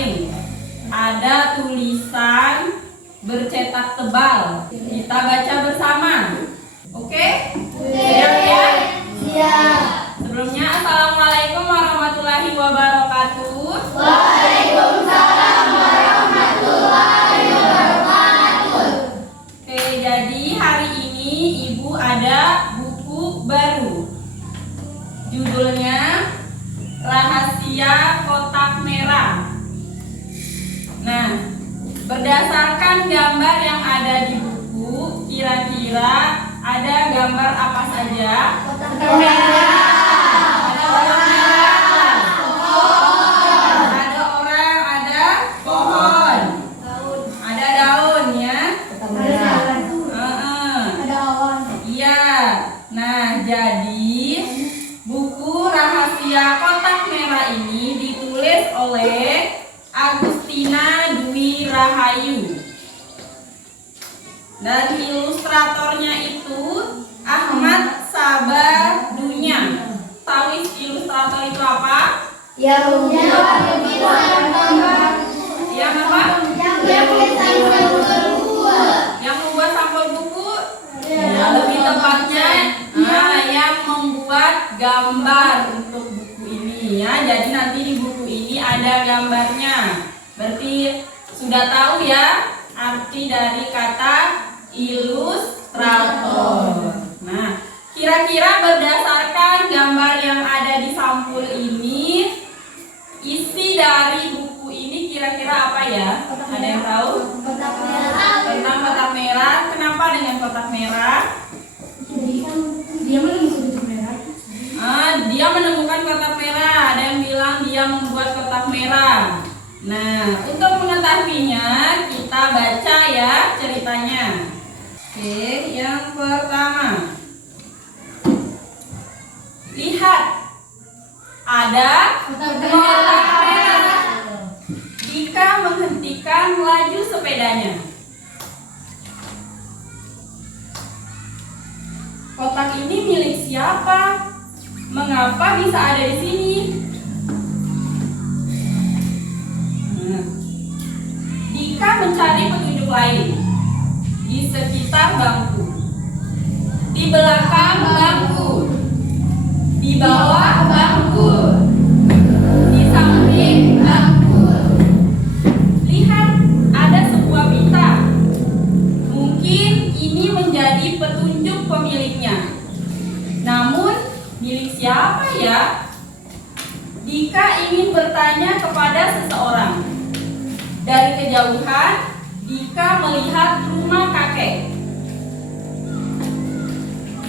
kemarin ada tulisan bercetak tebal. Kita baca bersama. Oke? Siap ya? Siap. Sebelumnya, Assalamualaikum warahmatullahi wabarakatuh. Waalaikumsalam warahmatullahi wabarakatuh. Oke, jadi hari ini Ibu ada buku baru. Judulnya Rahasia Kotak Merah. Nah, berdasarkan gambar yang ada di buku, kira-kira ada gambar apa saja? Kotak merah. Ada kotak merah. Ada orang, ada pohon. Ada daun ya. Ada awan. Iya. Nah, jadi buku Rahasia Kotak Merah ini ditulis oleh Agustina Dwi Rahayu. Dan ilustratornya itu Ahmad Sabadunya. Tahu ilustrator itu apa? Yang apa? Yang membuat sampul buku? Ya, lebih tepatnya yang membuat gambar untuk buku ini ya. Jadi nanti di buku ini ada gambarnya. Berarti sudah tahu ya arti dari kata ilustrator. Nah, kira-kira berdasarkan gambar yang ada di sampul ini, isi dari buku ini kira-kira apa ya? Ada yang tahu? Kotak merah. Tentang kotak merah. Kenapa dengan kotak merah? Dia menemukan kotak merah. Ada yang bilang dia membuat kotak merah. Nah, untuk mengetahuinya kita baca ya ceritanya. Oke, yang pertama. Lihat. Ada kotak merah. Dika menghentikan laju sepedanya. Kotak ini milik siapa? Mengapa bisa ada di sini? Dika mencari petunjuk lain di sekitar bangku, di belakang bangku, di bawah bangku, di samping bangku. Lihat, ada sebuah pita. Mungkin ini menjadi petunjuk pemiliknya. Namun, milik siapa ya? Dika ingin bertanya kepada seseorang. Dari kejauhan, Dika melihat rumah kakek.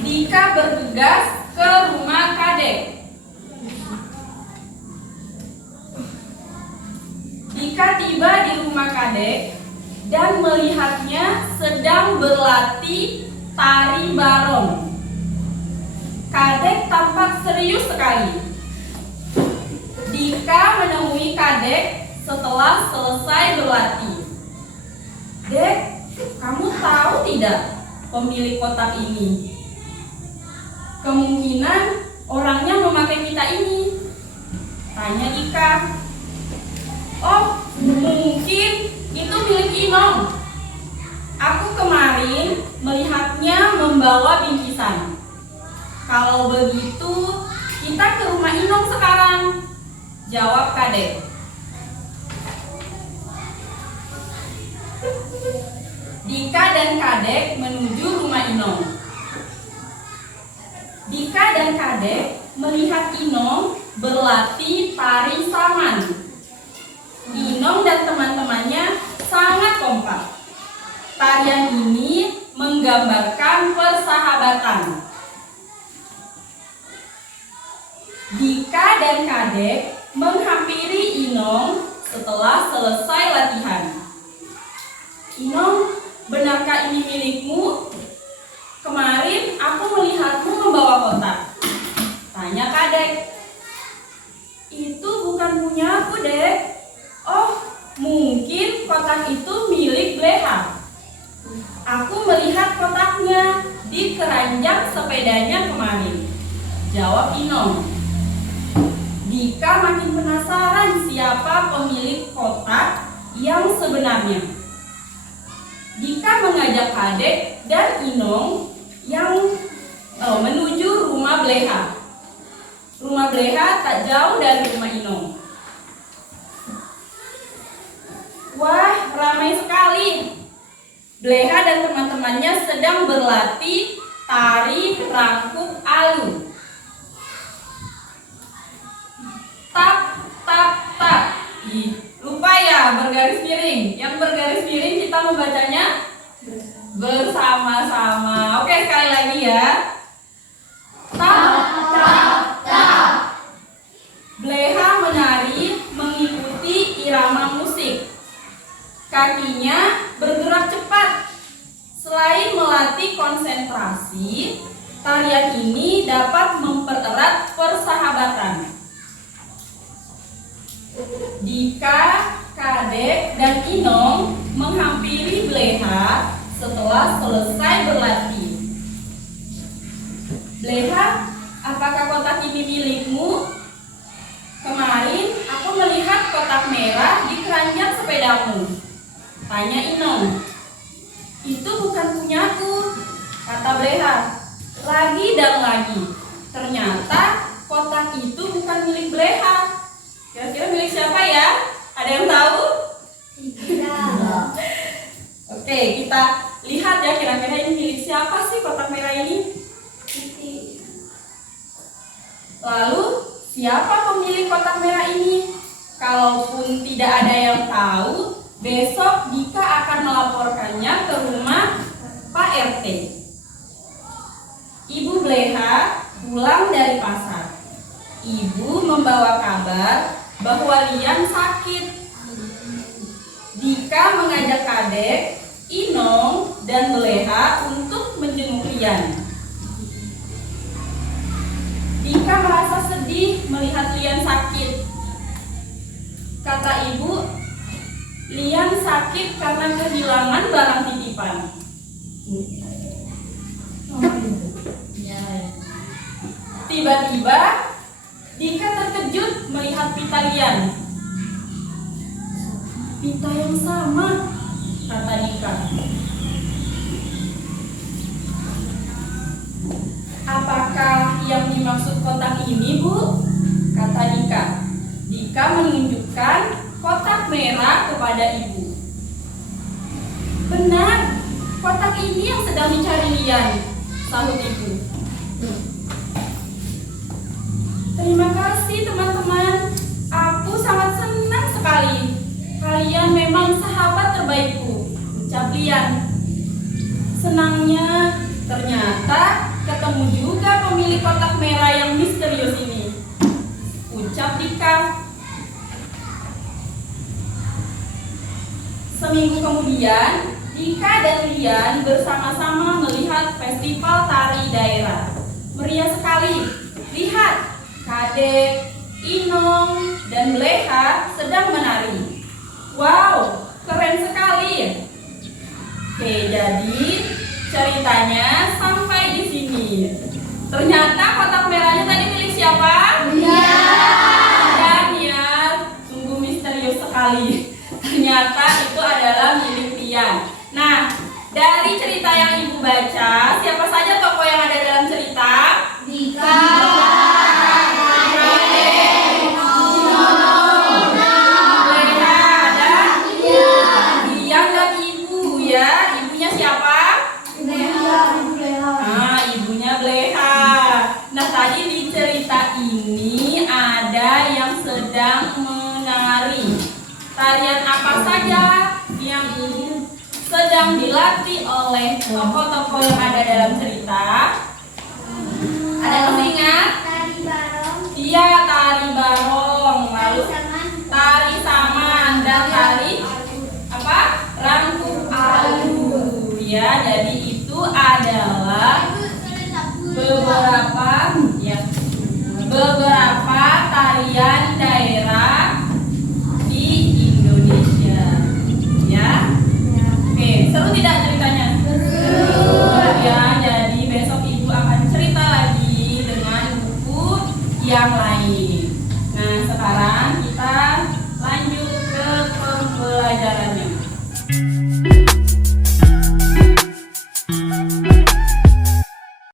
Dika bergegas ke rumah kadek. Dika tiba di rumah kadek dan melihatnya sedang berlatih tari barong. Kadek tampak serius sekali. Dika menemui kadek setelah selesai berlatih. Dek, kamu tahu tidak pemilik kotak ini? Kemungkinan orangnya memakai pita ini. Tanya Dika. Oh, mungkin itu milik Inong. Aku kemarin melihatnya membawa bingkisan. Kalau begitu, kita ke rumah Inong sekarang, jawab kadek. Dika dan kadek menuju rumah Inong. Dika dan kadek melihat Inong berlatih tari saman. Inong dan teman-temannya sangat kompak. Tarian ini menggambarkan persahabatan. Dika dan kadek menghampiri Inong setelah selesai latihan. Inong, benarkah ini milikmu? Kemarin aku melihatmu membawa kotak. Tanya kadek. Itu bukan punya aku, Dek. Oh, mungkin kotak itu milik Bleha. Aku melihat kotaknya di keranjang sepedanya kemarin, jawab Inong. Dika makin penasaran siapa pemilik kotak yang sebenarnya. Dika mengajak Kadek dan Inong yang menuju rumah Bleha. Rumah Bleha tak jauh dari rumah Inong. Wah, ramai sekali. Bleha dan teman-temannya sedang berlatih tari rangkup alu. Tap, tap, tap. Lupa ya bergaris miring. Yang bergaris miring kita membacanya bersama-sama. Oke, sekali lagi ya. Tap, tap, tap. Bleha menari mengikuti irama musik. Kakinya bergerak cepat. Selain melatih konsentrasi, tarian ini dapat mempererat persahabatan. Dika, Kadek, dan Inong menghampiri Bleha setelah selesai berlatih. Bleha, apakah kotak ini milikmu? Kemarin aku melihat kotak merah di keranjang sepedamu. Tanya Inong. Itu bukan punyaku, kata Bleha. Lagi dan lagi. Ternyata kotak itu bukan milik Bleha. Kira-kira milik siapa ya? Ada yang tahu? Tidak. Oke, kita lihat ya kira-kira ini milik siapa sih kotak merah ini? Lalu, siapa pemilik kotak merah ini? Kalaupun tidak ada yang tahu, besok Dika akan melaporkannya ke rumah Pak RT. Ibu Bleha pulang dari pasar. Ibu membawa kabar bahwa Lian sakit. Dika mengajak Kadek, Inong, dan Bleha untuk menjenguk Lian. Dika merasa sedih melihat Lian sakit. Kata ibu, Lian sakit karena kehilangan barang titipan. Tiba-tiba Dika terkejut melihat pita Lian. Pita yang sama, kata Dika. Apakah yang dimaksud kotak ini, Bu? Kata Dika. Dika menunjukkan kotak merah kepada ibu. Benar, kotak ini yang sedang dicari Lian, sahut ibu. Terima kasih teman-teman, aku sangat senang sekali. Kalian memang sahabat terbaikku, ucap Lian. Senangnya, ternyata ketemu juga pemilik kotak merah yang misterius ini, ucap Dika. Seminggu kemudian, Dika dan Lian bersama-sama melihat festival tari daerah. Meriah sekali. Lihat, Kadek, Inong, dan Bleha sedang menari. Wow, keren sekali. Oke, jadi ceritanya sampai di sini. Ternyata kotak merahnya tadi milik siapa? Dan ya, sungguh misterius sekali. Ternyata itu adalah milik Lian. Nah, dari cerita yang ibu baca, siapa saja tokoh yang ada dalam cerita? Dika. Tarian apa saja yang sedang dilatih oleh tokoh-tokoh yang ada dalam cerita? Ada yang masih ingat? Tari barong. Iya, tari barong. Lalu tari saman dan tari apa? Rangkup alu. Ya, jadi itu adalah beberapa tarian daerah di Indonesia, ya. Oke, seru tidak ceritanya? Seru. Ya, jadi besok ibu akan cerita lagi dengan buku yang lain. Nah, sekarang kita lanjut ke pembelajaran. Thank